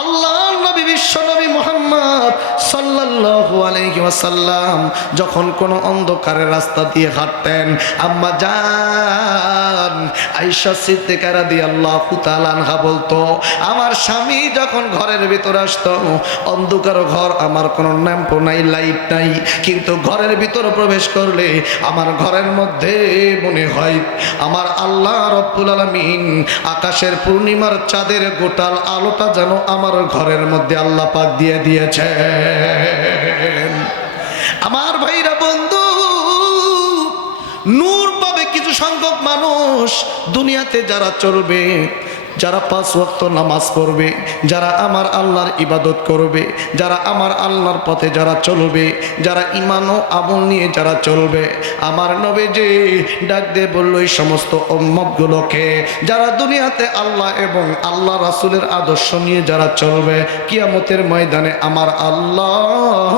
আল্লাহর নবী বিশ্ব নবী মুহাম্মদ সাল্লাল্লাহু আলাইহি ওয়াসাল্লাম যখন কোন অন্ধকারের রাস্তা দিয়ে হাঁটতেন, আম্মা জান আয়েশা সিদ্দিকা রাদিয়াল্লাহু তাআলা আনহা বলতো, আমার স্বামী যখন ঘরের ভিতর আসতো, অন্ধকার ঘর, আমার কোনো ল্যাম্প নাই, লাইট নাই, কিন্তু ঘরের ভিতর প্রবেশ করলে আমার ঘরের মধ্যে মনে হয় আমার আল্লাহ রব্বুল আলামিন আকাশের পূর্ণিমার চাঁদের গোটাল আলোটা যেন আমার ঘরের মধ্যে আল্লাহ পাক দিয়ে দিয়েছে। আমার ভাইরা বন্ধু, নূর পাবে কিছু সংখ্যক মানুষ দুনিয়াতে যারা চলবে, যারা 5 ওয়াক্ত নামাজ পড়বে, যারা আমার আল্লাহর ইবাদত করবে, যারা আমার আল্লাহর পথে যারা চলবে, যারা ঈমান ও আমল নিয়ে যারা চলবে, আমার নবীজি ডাক দিয়ে বলল এই সমস্ত উম্মতগুলোকে যারা দুনিয়াতে আল্লাহ এবং আল্লাহ রাসূলের আদর্শ নিয়ে যারা চলবে, কিয়ামতের ময়দানে আমার আল্লাহ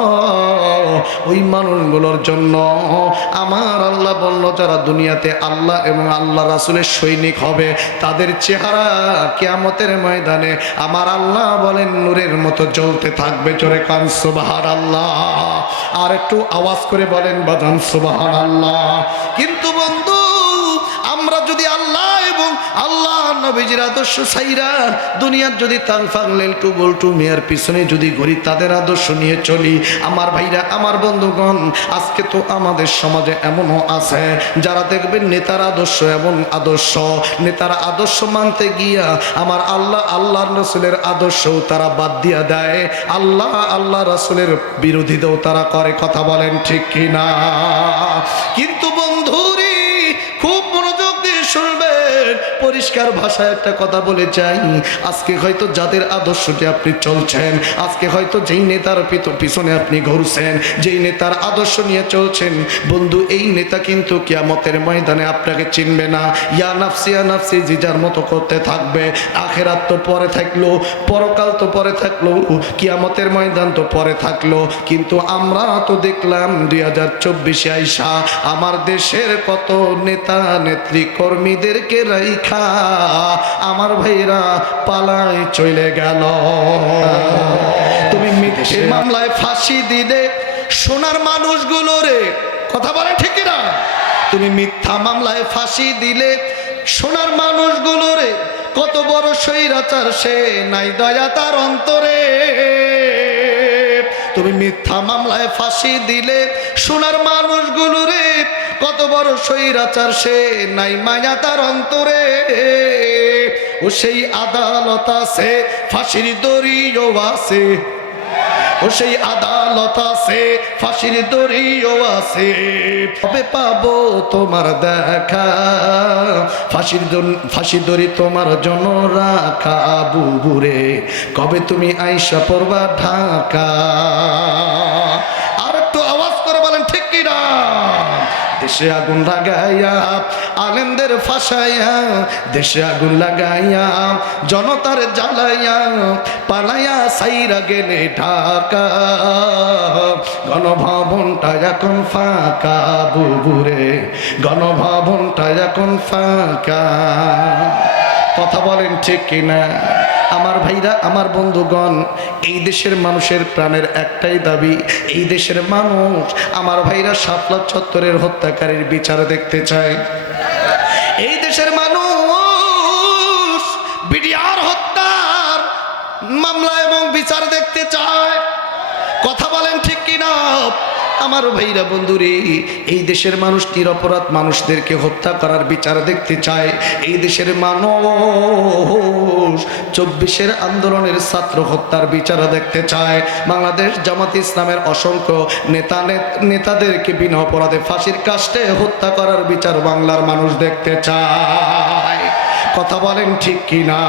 ওই মানুষগুলোর জন্য আমার আল্লাহ বলল যারা দুনিয়াতে আল্লাহ এবং আল্লাহ রাসূলের সৈনিক হবে, তাদের চেহারা কিয়ামতের ময়দানে আমার আল্লাহ বলেন নূরের মতো জ্বলতে থাকবে। জোরে কান সুবহানাল্লাহ। আর একটু আওয়াজ করে বলেন বাজান সুবহানাল্লাহ। কিন্তু বন্ধু, আমরা যদি আল্লাহ এবং আল্লাহ নবীজির আদর্শ ছাইরা দুনিয়ার যদি তালফাংলেল টুবল্টু মেয়ার পিছনে যদি ঘুরি, তাদের আদর্শ নিয়ে চলি, আমার ভাইরা আমার বন্ধুগণ, আজকে তো আমাদের সমাজে এমনও আছে যারা দেখবেন নেতার আদর্শ এমন আদর্শ, নেতার আদর্শ মানতে গিয়া আমার আল্লাহ আল্লাহ রাসূলের আদর্শও তারা বাদ দিয়া দেয়, আল্লাহ আল্লাহ রাসূলের বিরোধিতাও তারা করে। কথা বলেন ঠিক কিনা? কিন্তু বন্ধুরে খুব মনোযোগ দিয়ে শুনবেন, পরিষ্কার ভাষায় একটা কথা বলে যাই, আজকে হয়তো যাদের আদর্শটি আপনি চলছেন, আজকে হয়তো যেই নেতার পিছনে আপনি ঘুরছেন, যেই নেতার আদর্শ নিয়ে চলছেন, বন্ধু এই নেতা কিন্তু কিয়ামতের ময়দানে আপনাকে চিনবে না। ইয়া নাফসি যে যার মতো করতে থাকবে। আখেরাত তো পরে থাকলো, পরকাল তো পরে থাকলো, কিয়ামতের ময়দান তো পরে থাকলো, কিন্তু আমরা তো দেখলাম 2024 আইসা আমার দেশের কত নেতা নেত্রী কর্মীদেরকে রাইখা আমার ভাইরা পালায় চলে গেল। তুমি মিথ্যে মামলায় ফাঁসি দিলে সোনার মানুষগুলো রে, কথা বলে ঠিক না? তুমি মিথ্যা মামলায় ফাঁসি দিলে সোনার মানুষগুলো রে, কত বড় স্বৈরাচার সে, নাই দয়া তার অন্তরে। তুমি মিথ্যা মামলায় ফাঁসি দিলে সোনার মানুষগুলো রে, কত বড় স্বৈরাচার সে, নাই মায়া তার অন্তরে। ও সেই আদালত আছে, ফাঁসির দড়িও আছে, ও সেই আদালত আছে, ফাঁসির দড়িও আছে, কবে পাবো তোমার দেখা, ফাঁসির দড়ি তোমার জন্য রাখা বুবুরে, কবে তুমি আইসা পড়বা ঢাকা। আর একটু আওয়াজ করে বলেন ঠিক কিনা? দেশে আগুন লাগাইয়া আলেমদের ফাঁসাইয়া, দেশে আগুন লাগাইয়া জনতার জ্বালাইয়া, পালাইয়া সাইরা গেলে ঢাকা, গণভবনটা এখন ফাঁকা বুবুরে, গণভবনটা এখন ফাঁকা। কথা বলেন ঠিক কিনা? আমার ভাইরা আমার বন্ধুগণ, এই দেশের মানুষের প্রাণের একটাই দাবি, এই দেশের মানুষ আমার ভাইরা শাপলা চত্বরের হত্যাকারীর বিচার দেখতে চায়। এই দেশের মানুষ বিডিআর হত্যার মামলা এবং বিচার দেখতে চায়। কথা বলেন ঠিক কিনা? আমার ভাইরা বন্ধুরে, এই দেশের মানুষ নিরপরাধ মানুষদেরকে হত্যা করার বিচার দেখতে চায়। এই দেশের মানুষ 24 আন্দোলনের ছাত্র হত্যার বিচার দেখতে চায়। বাংলাদেশ জামাত ইসলামের অসংখ্য নেতাদেরকে বিনা অপরাধে ফাঁসির কাস্টে হত্যা করার বিচার বাংলার মানুষ দেখতে চায়। কথা বলেন ঠিক কিনা?